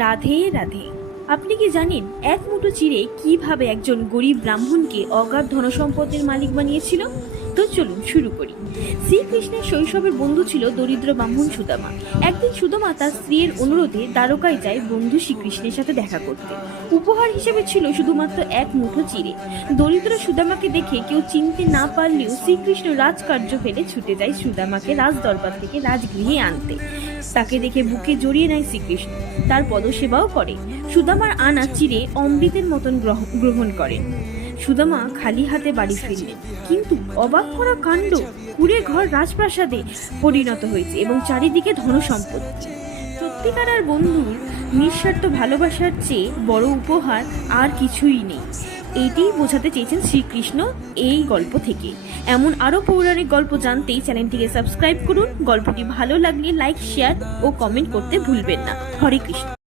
রাধে রাধে। আপনি কি জানেন এক মুঠো চিড়ে কিভাবে একজন গরিব ব্রাহ্মণকে অগাধ ধনসম্পদের মালিক বানিয়েছিল? তো চলুন শুরু করি। শ্রীকৃষ্ণের শৈশবের বন্ধু ছিল দরিদ্র ব্রাহ্মণ সুদামা। একদিন সুদামা তার স্ত্রীর অনুরোধে দ্বারকায় যায় বন্ধু শ্রীকৃষ্ণের সাথে দেখা করতে। উপহার হিসেবে ছিল শুধুমাত্র এক মুঠো চিড়ে। দরিদ্র সুদামাকে দেখে কেউ চিনতে না পারলেও শ্রীকৃষ্ণ রাজকার্য ফেলে ছুটে যায় সুদামাকে রাজ দরবার থেকে রাজগৃহে আনতে। তাকে দেখে বুকে জড়িয়ে নেয় শ্রীকৃষ্ণ, তার পদসেবাও করে। সুদামার আনা চিড়ে অমৃতের মতন গ্রহণ করেন। সুদামা খালি হাতে বাড়ি ফিরলেন, কিন্তু অবাক করা কাণ্ড, কুড়ে ঘর রাজপ্রাসাদে পরিণত হয়েছে এবং চারিদিকে ধনসম্পত্তি। সত্যিকার আর বন্ধুর নিঃস্বার্থ ভালোবাসার চেয়ে বড় উপহার আর কিছুই নেই। এইটিই বোঝাতে চেয়েছেন শ্রীকৃষ্ণ এই গল্প থেকে। এমন আরও পৌরাণিক গল্প জানতেই চ্যানেলটিকে সাবস্ক্রাইব করুন। গল্পটি ভালো লাগলে লাইক, শেয়ার ও কমেন্ট করতে ভুলবেন না। হরে কৃষ্ণ।